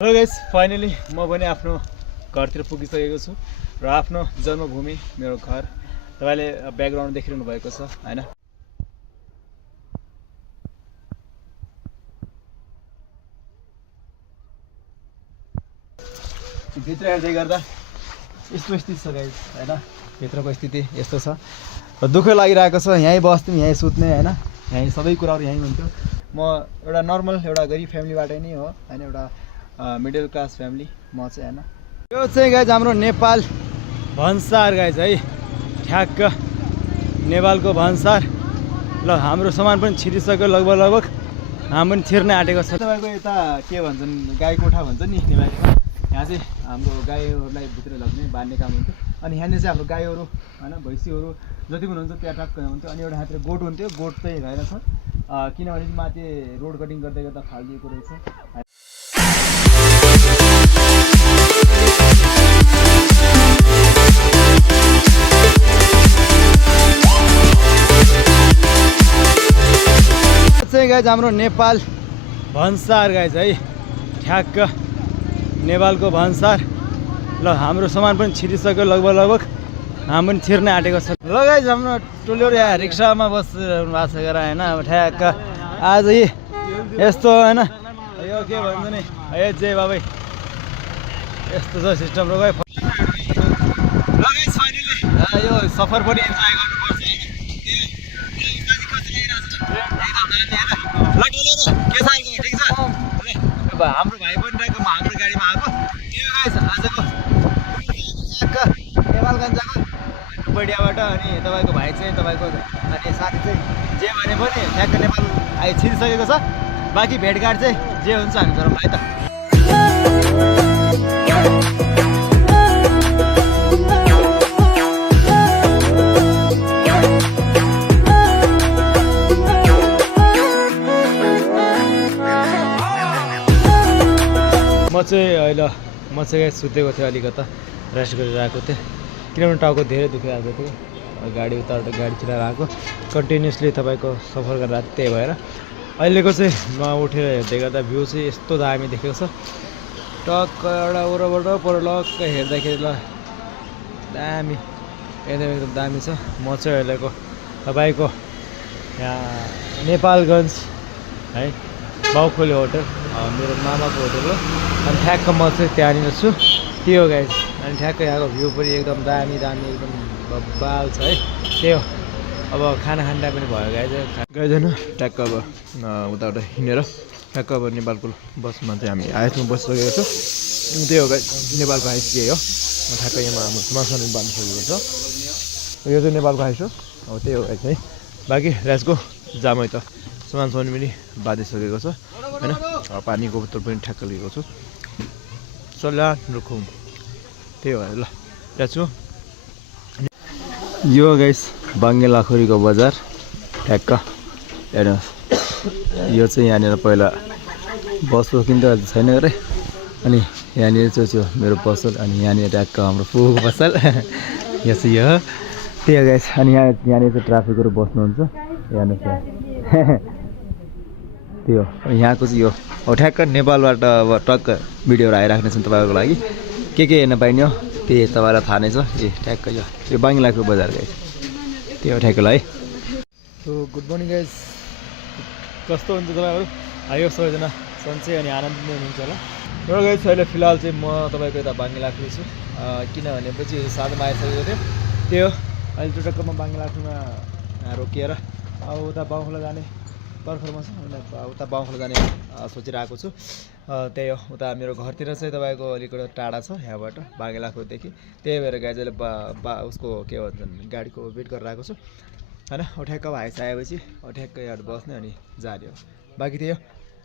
Hello guys, finally म पनि आफ्नो घरतिर पुगिसकेको छु र आफ्नो जन्मभूमि मेरो घर तपाईले ब्याकग्राउन्ड देखिरहनु भएको छ हैन। भित्र हेर्दै गर्दा यस्तो स्थिति छ गाइस हैन। भित्रको स्थिति यस्तो छ र दुःख लागिरहेको छ। यहीँ बस्थ्यौँ, यहीँ सुत्ने हैन, यहीँ सबै कुराहरु यहीँ हुन्थ्यो। म एउटा नर्मल एउटा गरिब फ्यामिलीबाट नै हो हैन, एउटा मिडल क्लास फ्यामिली म चाहिँ हैन। यो चाहिँ गाइस हाम्रो नेपाल भन्सार गाइस है, ठ्याक्क नेपालको भन्सार। ल हाम्रो सामान पनि छिरिसक्यो लगभग हामी पनि छिर्न आँटेको छ। तपाईको यता के भन्छन्, गाई कोठा भन्छ नि नेपालीमा। यहाँ चाहिँ हाम्रो गाईहरूलाई भित्र लग्ने बान्ने काम हुन्थ्यो। अनि यहाँनिर चाहिँ हाम्रो गाईहरू हैन, भैँसीहरू जति पनि हुन्छ त्यहाँ टक्क हुन्थ्यो। अनि एउटा हातले गोठ हुन्थ्यो, गोठ चाहिँ रहेन छ किनभने माथि रोड कटिङ गर्दै गर्दा फालिदिएको रहेछ। चाहिँ गाइस हाम्रो नेपाल भन्सार गाइस है, ठ्याक्क नेपालको भन्सार। ल हाम्रो सामान पनि छिरिसक्यो लगभग हामी पनि छिर्न आँटेको छ। ल गाइस हाम्रो टोलीहरु यहाँ रिक्सामा बसिरहनु भएको छ हैन। अब ठ्याक्क आज यस्तो हैन, यो के भन्छ नि, ए जय बाबा यस्तो छ सिस्टम र गए। ल गाइस फाइनली यो सफर पनि इन्जोय गर्नुपर्छ हैन। हाम्रो भाइ पनि रहेको हाम्रो गाडीमा आएको त्यो गाइस आजको नेपालगञ्जको बडियाबाट। अनि तपाईँको भाइ चाहिँ तपाईँको अनि साथी चाहिँ जे भने पनि ठ्याक्क नेपाल छिरिसकेको छ। बाँकी भेटघाट चाहिँ जे हुन्छ हामी गरौँ है त। म चाहिँ सुतेको थिएँ, अलिकता रेस्ट गरेर आएको थिएँ किनभने टाउको धेरै दुखिरहेको थियो। गाडी उताबाट गाडी चलाएर आएको कन्टिन्युसली तपाईँको सफर गरेर आएको, त्यही भएर अहिलेको चाहिँ म उठेर हेर्दै गर्दा भ्यू चाहिँ यस्तो दामी देखेको छ। टक्क एउटा वरबाट परलक्क हेर्दाखेरि ल दामी, एकदम दामी छ। म चाहिँ अहिलेको तपाईँको यहाँ नेपालगञ्ज है, बाउखोली होटल मेरो मामाको होटल हो। अनि ठ्याक्क म चाहिँ त्यहाँनिर छु, त्यो गाइस। अनि ठ्याक्क यहाँको भ्यू पनि एकदम दामी एकदम बब्बाल छ है। त्यही हो, अब खाना खाने टाइम पनि भयो गइदैन। ठ्याक्क अब उताबाट हिँडेर ठ्याक्क अब नेपालको बसमा चाहिँ हामी हाइस्टमा बसिसकेको छु। त्यही हो गाइस, नेपालको हाइस्ट यही हो। ठ्याक्क यहाँ हाम्रो समासान बाँधिसकेको छ, यो चाहिँ नेपालको हाइस्ट हो। अब त्यही हो गाइस है। बाँकी रेस्टको जामै त सामान पनि बाँधिसकेको छ होइन। पानीको बोतल पनि ठ्याक्क लिएको छु, सल्लाह रुखौँ, त्यही भएर ल त्यसको। यो गाइस बाङ्गेलाखोरीको बजार ठ्याक्क हेर्नुहोस्। यो चाहिँ यहाँनिर पहिला बस रोकिन्थ्यो, अहिले छैन अरे। अनि यहाँनिर चाहिँ मेरो पसल, अनि यहाँनिर ठ्याक्क हाम्रो पुगको पसल यो चाहिँ यो त्यही हो गाइस। अनि यहाँनिर चाहिँ ट्राफिकहरू बस्नुहुन्छ हेर्नुहोस् त्यो यहाँको चाहिँ यो हो। ठ्याक्क नेपालबाट अब टक्क भिडियोहरू आइराख्ने छन् तपाईँहरूको लागि, के हेर्न पाइने हो त्यही तपाईँलाई थाहा नै छ। ए ठ्याक्क यो बाङ्गेलाको बजार गाइस, त्यो हो ठ्याक्क ल है। सो गुड मर्निङ गाइस, कस्तो हुन्छ तपाईँहरू? आयो सबैजना सन्चै अनि आनन्दित हुनुहुन्छ होला। र गाइस अहिले फिलहाल चाहिँ म तपाईँको यता बाङ्गेलाको छु, किनभनेपछि साधनमा आइसकेको थियो। त्यो अहिले टक्क म बाङ्गेलाकोमा रोकिएर अब उता बाउखोला जाने पर्खरमा छ, उता बाउखोला जाने सोचिरहेको छु। त्यही हो, उता मेरो घरतिर चाहिँ तपाईँको अलिकति टाढा छ यहाँबाट बाङ्गेलाखोरदेखि। त्यही भएर गाइस अहिले उसको के भन्छन् गाडीको वेट गरेर आएको छु होइन। ठ्याक्क अब हाइस आएपछि ठ्याक्क यहाँ बस्ने अनि जाने हो। बाँकी त्यही हो,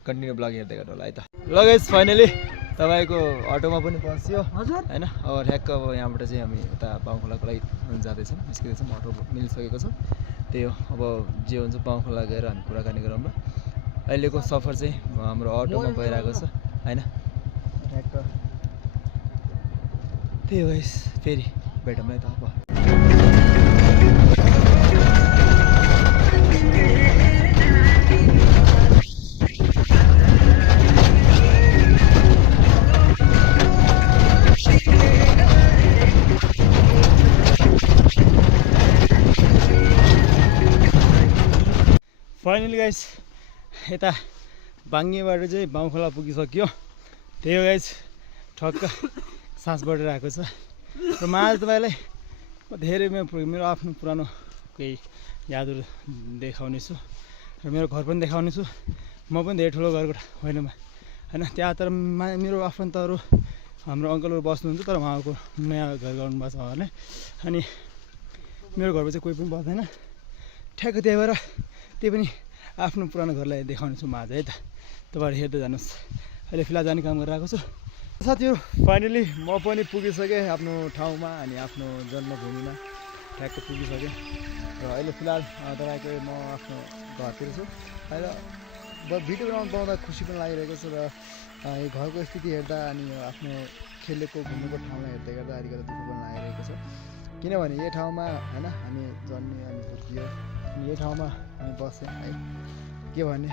कन्टिन्यू ब्लग हेर्दै गर्नु होला है त। ल गाइस फाइनली तपाईँको अटोमा पनि बस्यो होइन। अब ठ्याक्क अब यहाँबाट चाहिँ हामी उता बाउखोलाको लागि जाँदैछौँ, निस्किँदैछौँ। अटो मिलिसकेको छ। त्यही हो, अब जे हुन्छ बाउखोला गएर हामी कुराकानी गरौँ ल। अहिलेको सफर चाहिँ हाम्रो अटोमा भइरहेको छ होइन। ठ्याक्क त्यही हो गाइस, फेरि भेटौँ है त अब। फाइनली गाइस यता बाङ्गेबाट चाहिँ बाउँखोला पुगिसक्यो। त्यही हो गाइस ठक्क सास बढेर आएको छ र म आज तपाईँलाई धेरै मेरो आफ्नो पुरानो केही यादहरू देखाउने छु र मेरो घर पनि देखाउने छु। म पनि धेरै ठुलो घरको होइन होइन, त्यहाँ तर मेरो आफन्तहरू हाम्रो अङ्कलहरू बस्नुहुन्छ, तर उहाँको नयाँ घर गर्नुभएको छ उहाँहरूले। अनि मेरो घरमा चाहिँ कोही पनि बस्दैन, ठ्याक्क त्यही भएर त्यही पनि आफ्नो पुरानो घरलाई देखाउने छु म आज है त। तपाईँहरू हेर्दै जानुहोस्। अहिले फिलहाल जाने काम गरिरहेको छु साथीहरू। फाइनली म पनि पुगिसकेँ आफ्नो ठाउँमा अनि आफ्नो जन्मभूमिमा ठ्याक्क पुगिसकेँ र अहिले फिलहाल तपाईँको म आफ्नो घरतिर छु। अहिले भिडियो बनाउँदा खुसी पनि लागिरहेको छ र यो घरको स्थिति हेर्दा अनि आफ्नो खेलेको घुमेको ठाउँलाई हेर्दै गर्दा अलिकति दुःख पनि लागिरहेको छ। किनभने यो ठाउँमा होइन हामी जन्मे अनि हुर्कियो अनि यो ठाउँमा हामी बस्यौँ है। के भन्ने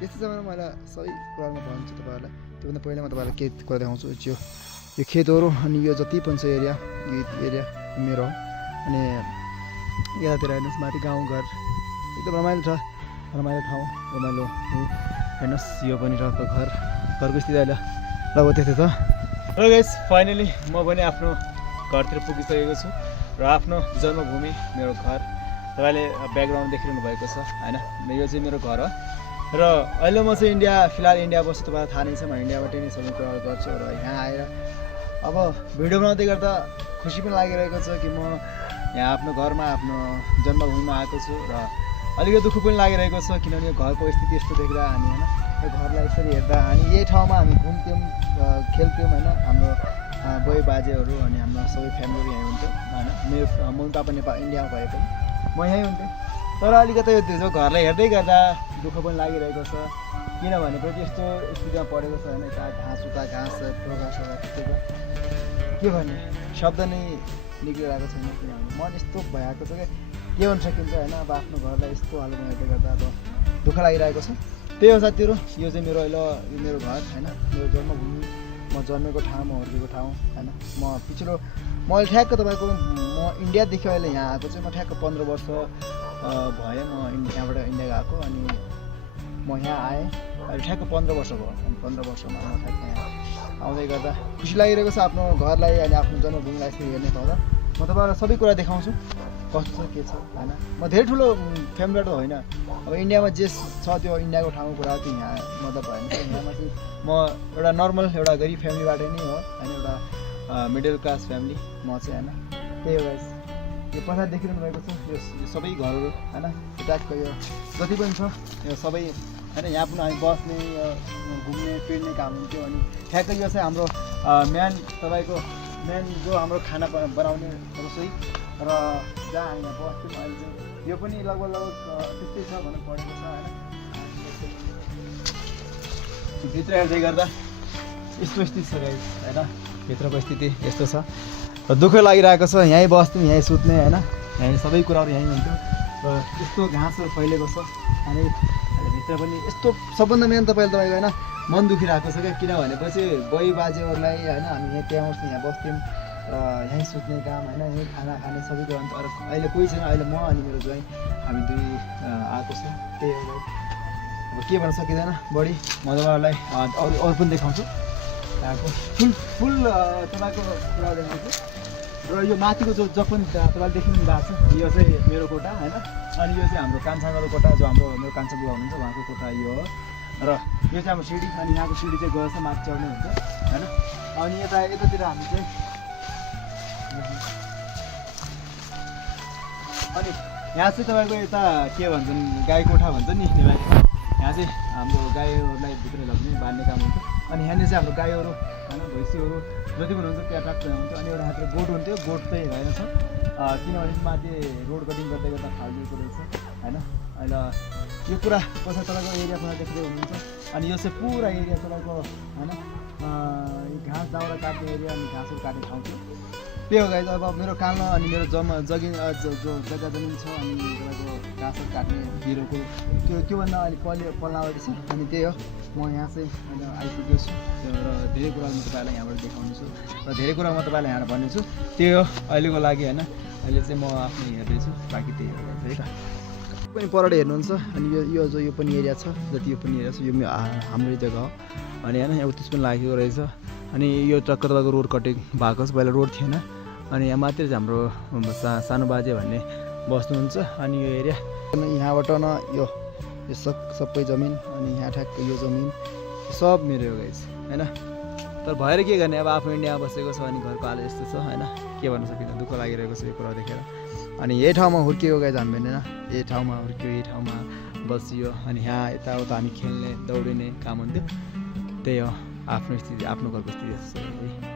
यस्तो समयमा मैले सबै कुरामा भन्छु तपाईँहरूलाई। त्योभन्दा पहिला म तपाईँहरूलाई के कुरा देखाउँछु। यो खेतहरू अनि यो जति पनि छ एरिया, यो एरिया मेरो हो। अनि यतातिर हेर्नुहोस् माथि गाउँघर एकदम रमाइलो छ, रमाइलो ठाउँ, रमाइलो हेर्नुहोस्। यो पनि टक्क घरको स्थिति अहिले लगभग त्यस्तै छ। र गाइस फाइनली म पनि आफ्नो घरतिर पुगिसकेको छु र आफ्नो जन्मभूमि मेरो घर तपाईँले ब्याकग्राउन्ड देखिरहनु भएको छ होइन। यो चाहिँ मेरो घर हो र अहिले म चाहिँ फिलहाल इन्डिया बस्छु। तपाईँलाई थाहा नै छ, म इन्डियाबाटै नै सबै कुराहरू गर्छु र यहाँ आएर अब भिडियो बनाउँदै गर्दा खुसी पनि लागिरहेको छ कि म यहाँ आफ्नो घरमा आफ्नो जन्मभूमिमा आएको छु र अलिकति दुःख पनि लागिरहेको छ किनभने यो घरको स्थिति यस्तो देख्दा अनि होइन, यो घरलाई यसरी हेर्दा अनि यही ठाउँमा हामी घुम्थ्यौँ खेल्थ्यौँ होइन। हाम्रो बुवा बाजेहरू अनि हाम्रो सबै फ्यामिलीहरू यहीँ हुन्थ्यो होइन। मेरो मम्मी पापा नेपाल इन्डियामा भए पनि म यहीँ हुन्थेँ। तर अलिकति यो घरलाई हेर्दै गर्दा दुःख पनि लागिरहेको छ किनभनेपछि यस्तो स्थितिमा परेको छ होइन। यता घाँस उता घाँस टोका त्यस्तो के भन्ने शब्द नै निक्लिरहेको छैन किनभने मन यस्तो भइरहेको छ के भन्न सकिन्छ होइन। अब आफ्नो घरलाई यस्तो हालतमा हेर्दै गर्दा अब दुःख लागिरहेको छ। त्यही हो साथीहरू, यो चाहिँ मेरो अहिले यो मेरो घर होइन, मेरो जन्मभूमि, म जन्मेको ठाउँ, म हुर्केको ठाउँ होइन। म पिछलो म ठ्याक्क तपाईँको म इन्डियादेखि अहिले यहाँ आएको चाहिँ म ठ्याक्क 15 वर्ष भयो। म यहाँबाट इन्डिया गएको अनि म यहाँ आएँ अहिले ठ्याक्क 15 वर्ष भयो। अनि 15 वर्षमा म ठ्याक्क यहाँ आउँदै गर्दा खुसी लागिरहेको छ आफ्नो घरलाई अनि आफ्नो जन्मभूमिलाई यसरी हेर्ने पाउँदा। म तपाईँहरूलाई सबै कुरा देखाउँछु कस्तो छ के छ होइन। म धेरै ठुलो फ्यामिलीबाट होइन, अब इन्डियामा जे छ त्यो इन्डियाको ठाउँको कुरा त्यो यहाँ मतलब भएन। इन्डियामा चाहिँ म एउटा नर्मल एउटा गरिब फ्यामिलीबाट नै हो होइन, एउटा मिडल क्लास फ्यामिली म चाहिँ होइन। त्यही हो गाइस, यो पछाडि देखिरहनु भएको छ यो सबै घरहरू होइन। यताको यो जति पनि छ यो सबै होइन, यहाँ पनि हामी बस्ने घुम्ने फिर्ने काम हुन्थ्यो। अनि ठ्याक्कै यो चाहिँ हाम्रो मेन जो हाम्रो खाना बनाउने रसोई र जहाँ हामी यहाँ बस्थ्यौँ अहिले चाहिँ यो पनि लगभग त्यस्तै छ भन्नु परेको छ होइन। भित्र हेर्दै गर्दा यस्तो स्थिति छ गाइस होइन, भित्रको स्थिति यस्तो छ र दुःख लागिरहेको छ। यहीँ बस्थ्यौँ, यहीँ सुत्ने होइन, यहीँ सबै कुराहरू यहीँ हुन्थ्यो र यस्तो घाँसहरू फैलेको छ। अनि भित्र पनि यस्तो सबभन्दा मेन तपाईँको होइन मन दुखिरहेको छ क्या किनभनेपछि बुवा बाजेहरूलाई होइन हामी यहाँ त्यहाँ यहाँ बस्थ्यौँ र यहीँ सुत्ने काम होइन, यहीँ खाना खाने सबै कुरा हुन्छ। अहिले कोही छैन, अहिले म अनि मेरो ज्वाइँ हामी दुई आएको छ। त्यही हो अब के भन्न सकिँदैन बढी। म तपाईँहरूलाई अरू पनि देखाउँछु यहाँको फुल तपाईँको कुरा देखाउँछु। र यो माथिको जो पनि तपाईँले देखिनु भएको छ यो चाहिँ मेरो कोठा होइन। अनि यो चाहिँ हाम्रो कान्छाको कोठा, जो मेरो कान्छा बुवा हुनुहुन्छ उहाँको कोठा यो हो। र यो चाहिँ हाम्रो सिँढी, अनि यहाँको सिँढी चाहिँ गएर चाहिँ माथि चढ्ने हुन्छ होइन। अनि यतातिर हामी चाहिँ अनि यहाँ चाहिँ तपाईँको यता के भन्छन् गाई कोठा भन्छ नि नेपाली। यहाँ चाहिँ हाम्रो गाईहरूलाई भित्र लग्ने बाँध्ने काम हुन्छ। अनि यहाँनिर चाहिँ हाम्रो गाईहरू होइन भैँसीहरू जति पनि हुन्छ त्यहाँ ट्याक्क हुन्छ। अनि एउटा हातले गोठ हुन्थ्यो, गोठ चाहिँ रहेन छ किनभने माथि रोड कटिङ गर्दै गर्दा फालिदिएको रहेछ होइन। अहिले यो पुरा पछाडि तपाईँको एरिया पुरा देख्दै हुनुहुन्छ। अनि यो चाहिँ पुरा एरिया तपाईँको होइन घाँस दाउरा काट्ने एरिया अनि घाँसहरू काट्ने ठाउँ थियो। त्यही हो गाइस, अब मेरो कालमा अनि मेरो जग्गा जमिन छ अनि तपाईँको घाँसहरू काट्ने बिरुवाको त्योभन्दा अलिक पल्लावटी छ। अनि त्यही हो म यहाँ चाहिँ अहिले आइपुगेको छु र धेरै कुरा म तपाईँलाई यहाँबाट देखाउने छु र धेरै कुरा म तपाईँलाई यहाँ भन्ने छु। त्यही हो अहिलेको लागि होइन। अहिले चाहिँ म आफ्नो हेर्दैछु, बाँकी त्यही हो है त। पनि परडे हेर्नुहुन्छ अनि यो पनि एरिया छ जति यो पनि एरिया छ यो हाम्रै जग्गा हो अनि होइन यहाँ उत्तिस पनि लागेको रहेछ अनि यो टक्कर रोड कटिङ भएको छ पहिला रोड थिएन अनि यहाँ मात्रै चाहिँ हाम्रो सानो बाजे भन्ने बस्नुहुन्छ अनि यो एरिया यहाँबाट न यो सबै जमिन अनि यहाँ ठ्याक्क यो जमिन सब मेरो हो गाइस होइन तर भएर के गर्ने अब आफ्नो इन्डियामा बसेको छ अनि घरको हाल यस्तो छ होइन के भन्न सकिन्छ दुःख लागिरहेको छ यो कुरा देखेर अनि यही ठाउँमा हुर्किएको गाइस हामी होइन यही ठाउँमा हुर्क्यो यही ठाउँमा बसियो अनि यहाँ यताउता हामी खेल्ने दौडिने काम हुन्थ्यो त्यही हो आफ्नो स्थिति आफ्नो घरको स्थिति यस्तो छ